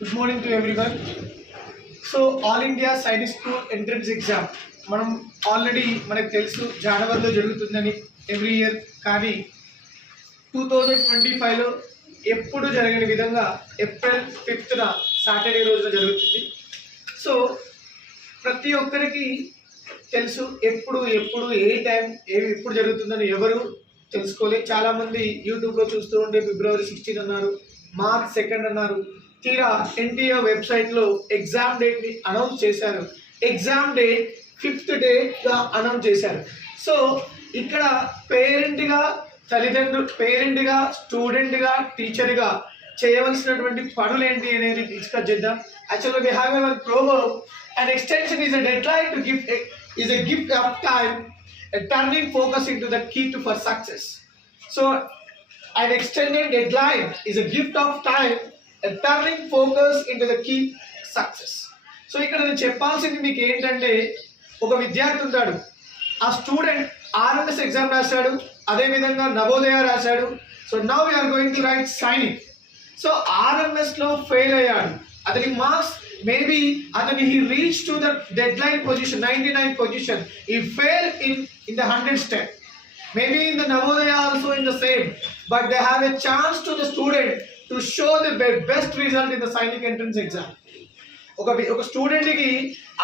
Good morning to everyone. So All India Science School Entrance Exam మనం already మనకు తెలుసు జనవరిలో జరుగుతుందని ఎవ్రీ ఇయర్. కానీ 2025లో ఎప్పుడు జరగని విధంగా ఏప్రిల్ 5th సాటర్డే రోజున జరుగుతుంది. సో ప్రతి ఒక్కరికి తెలుసు ఎప్పుడు ఏ టైం ఎప్పుడు జరుగుతుందని ఎవరు తెలుసుకోలేదు. చాలామంది యూట్యూబ్లో చూస్తూ ఉంటే February 16 అన్నారు, March 2 అన్నారు. తీరా ఎన్టీఏ వెబ్సైట్లో ఎగ్జామ్ డేట్ని అనౌన్స్ చేశారు. ఎగ్జామ్ డేట్ 5th డేట్గా అనౌన్స్ చేశారు. సో ఇక్కడ పేరెంట్గా పేరెంట్గా స్టూడెంట్గా టీచర్గా చేయవలసినటువంటి పనులు ఏంటి అనేది డిస్కస్ చేద్దాం. యాక్చువల్గా we have a proverb, an extension is a deadline to give is a gift of time, a turning focus into the key to for success. So an extended deadline is a gift of time, a turning focus into the key success. So ఇక్కడ నేను చెప్పాల్సింది మీకు ఏంటంటే, ఒక విద్యార్థి ఉంటాడు, ఆ student RMS exam రాశాడు, అదేవిధంగా నవోదయ రాశాడు. So now we are going to write Sainik. So ఆర్ఎంఎస్లో ఫెయిల్ అయ్యాడు, అతని మార్క్స్ మేబీ అతని he reached to the deadline position 99 position, he failed in the 100 step, maybe in the Navodaya also in the same, but they have a chance to the student to show the best result in the Sainik entrance exam. ఒక స్టూడెంట్కి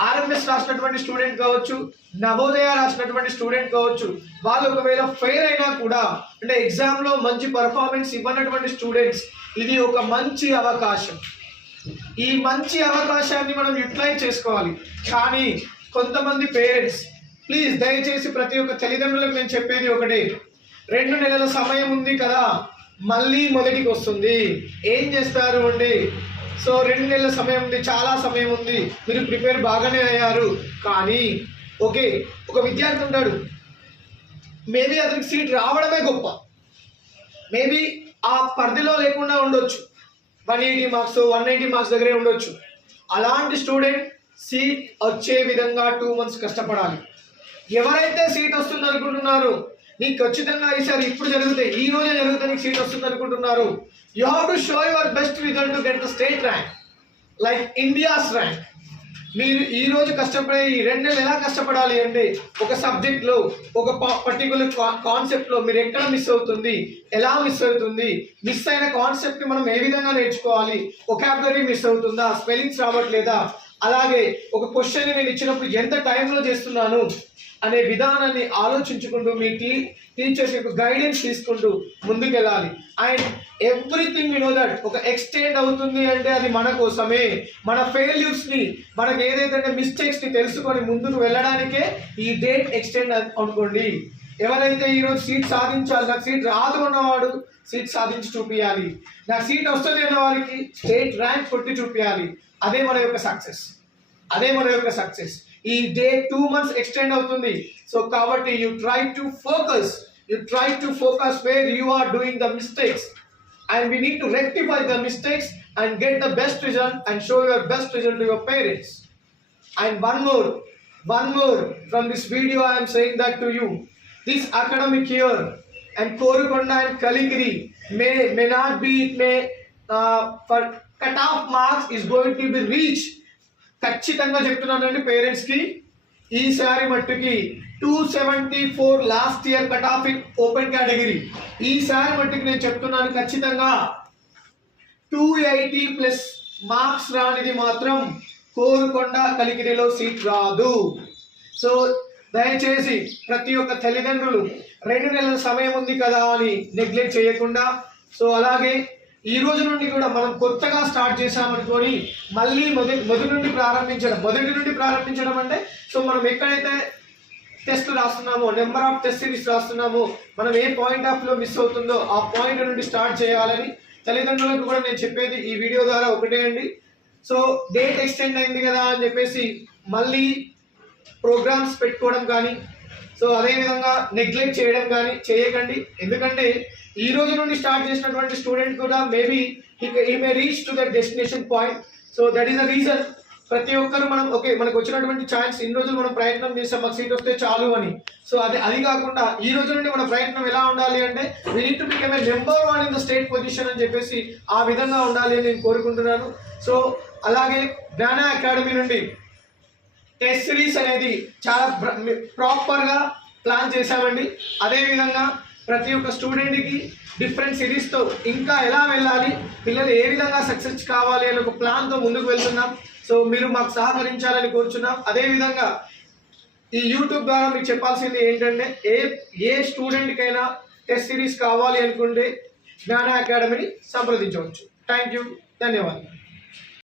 RMS రాసినటువంటి student కావచ్చు, నవోదయ రాసినటువంటి student కావచ్చు, వాళ్ళు ఒకవేళ fail అయినా కూడా, అంటే ఎగ్జామ్లో మంచి పర్ఫార్మెన్స్ ఇవ్వనటువంటి స్టూడెంట్స్, ఇది ఒక మంచి అవకాశం. ఈ మంచి అవకాశాన్ని మనం యూటిలైజ్ చేసుకోవాలి. కానీ కొంతమంది పేరెంట్స్, ప్లీజ్ దయచేసి ప్రతి ఒక్క తల్లిదండ్రులకు నేను చెప్పేది ఒకటే, 2 నెలల సమయం ఉంది కదా, మళ్ళీ మొదటికి వస్తుంది, ఏం చేస్తారు అండి? సో 2 నెలల సమయం ఉంది, చాలా సమయం ఉంది, మీరు ప్రిపేర్ బాగానే అయ్యారు. కానీ ఓకే, ఒక విద్యార్థి ఉంటాడు, మేబీ అతనికి సీట్ రావడమే గొప్ప, మేబీ ఆ పరిధిలో లేకుండా ఉండొచ్చు, 180 మార్క్స్ 190 మార్క్స్ దగ్గరే ఉండొచ్చు. అలాంటి స్టూడెంట్ సీట్ వచ్చే విధంగా 2 months కష్టపడాలి. ఎవరైతే సీట్ వస్తుంది అనుకుంటున్నారు, నీకు ఖచ్చితంగా ఈసారి ఇప్పుడు జరిగితే ఈ రోజే జరిగితే నీకు సీట్ వస్తుంది అనుకుంటున్నారు, you have to show your best result to get the state rank, like India's rank. మీరు ఈ రోజు కష్టపడే ఈ 2 నెలలు ఎలా కష్టపడాలి అంటే, ఒక సబ్జెక్ట్లో ఒక పర్టికులర్ కాన్సెప్ట్లో మీరు ఎక్కడ మిస్ అవుతుంది, ఎలా మిస్ అవుతుంది, మిస్ అయిన కాన్సెప్ట్ని మనం ఏ విధంగా నేర్చుకోవాలి, వొకాబులరీ మిస్ అవుతుందా, స్పెల్లింగ్స్ రావట్లేదా, అలాగే ఒక క్వశ్చన్ని నేను ఇచ్చినప్పుడు ఎంత టైంలో చేస్తున్నాను అనే విధానాన్ని ఆలోచించుకుంటూ మీ టీచర్స్ యొక్క గైడెన్స్ తీసుకుంటూ ముందుకెళ్ళాలి. And everything you know that ఒక ఎక్స్టెండ్ అవుతుంది అంటే అది మన కోసమే, మన ఫెయిల్యూర్స్ని, మనకు ఏదైతే మిస్టేక్స్ని తెలుసుకొని ముందుకు వెళ్ళడానికే ఈ డేట్ ఎక్స్టెండ్ అనుకోండి. ఎవరైతే ఈరోజు సీట్ సాధించాలి, నాకు సీట్ రాదు అన్నవాడు సీట్ సాధించి చూపించాలి, నాకు సీట్ వస్తుంది అన్న వారికి స్టేట్ ర్యాంక్ కొట్టి చూపించాలి. అదే మన యొక్క సక్సెస్. ఈ డే 2 months ఎక్స్టెండ్ అవుతుంది. సో కాబట్టి you try to focus where you are doing the mistakes, and we need to rectify the mistakes and get the best result and show your best result to your parents. And one more from this video I am saying that to you, this academic year and Korukonda and Kaligiri may not be, for cut-off marks is going to be reached. ఖచ్చితంగా చెప్తున్నానండి పేరెంట్స్కి, ఈసారి మట్టుకి 274 last year cut off in open category. ఈసారి మట్టుకి నేను చెప్తున్నాను, ఖచ్చితంగా 280+ మార్క్స్ రానిది మాత్రం కోరుకొండ కలిగిరిలో సీట్ రాదు. సో దయచేసి ప్రతి ఒక్క తల్లిదండ్రులు 2 నెలల సమయం ఉంది కదా అని నెగ్లెక్ట్ చేయకుండా, సో అలాగే ఈ రోజు నుండి కూడా మనం కొత్తగా స్టార్ట్ చేసామనుకొని మళ్ళీ మొదటి నుండి ప్రారంభించడం అంటే, సో మనం ఎక్కడైతే టెస్ట్ రాస్తున్నామో, నెంబర్ ఆఫ్ టెస్ట్ సిరీస్ రాస్తున్నామో, మనం ఏ పాయింట్ ఆఫ్లో మిస్ అవుతుందో ఆ పాయింట్ నుండి స్టార్ట్ చేయాలని తల్లిదండ్రులకు కూడా నేను చెప్పేది ఈ వీడియో ద్వారా ఒకటే అండి. సో డేట్ ఎక్స్టెండ్ అయింది కదా అని చెప్పేసి మళ్ళీ ప్రోగ్రామ్స్ పెట్టుకోవడం కానీ, సో అదేవిధంగా నెగ్లెక్ట్ చేయడం కానీ చేయకండి. ఎందుకంటే ఈ రోజు నుండి స్టార్ట్ చేసినటువంటి స్టూడెంట్ కూడా maybe he may reach to the destination point. So that is the reason ప్రతి ఒక్కరు మనం ఓకే, మనకు వచ్చినటువంటి ఛాన్స్, ఇన్ని రోజులు మనం ప్రయత్నం చేసాం, మాకు సీట్ వస్తే చాలు అని. సో అది కాకుండా ఈ రోజు నుండి మన ప్రయత్నం ఎలా ఉండాలి అంటే, we need to become a number 1 in the state position అని చెప్పేసి ఆ విధంగా ఉండాలి అని నేను కోరుకుంటున్నాను. సో అలాగే జ్ఞాన అకాడమీ నుండి టెస్ట్ సిరీస్ అనేది చాలా ప్రాపర్గా ప్లాన్ చేశామండి. అదేవిధంగా ప్రతి ఒక్క స్టూడెంట్కి డిఫరెంట్ సిరీస్తో ఇంకా ఎలా వెళ్ళాలి, పిల్లలు ఏ విధంగా సక్సెస్ కావాలి అనే ఒక ప్లాన్తో ముందుకు వెళ్తున్నాం. సో మీరు మాకు సహకరించాలని కోరుచున్నాం. అదేవిధంగా ఈ యూట్యూబ్ ద్వారా మీకు చెప్పాల్సింది ఏంటంటే ఏ స్టూడెంట్కైనా టెస్ట్ సిరీస్ కావాలి అనుకుంటే జ్ఞాన అకాడమీని సంప్రదించవచ్చు. థ్యాంక్ యూ, ధన్యవాదాలు.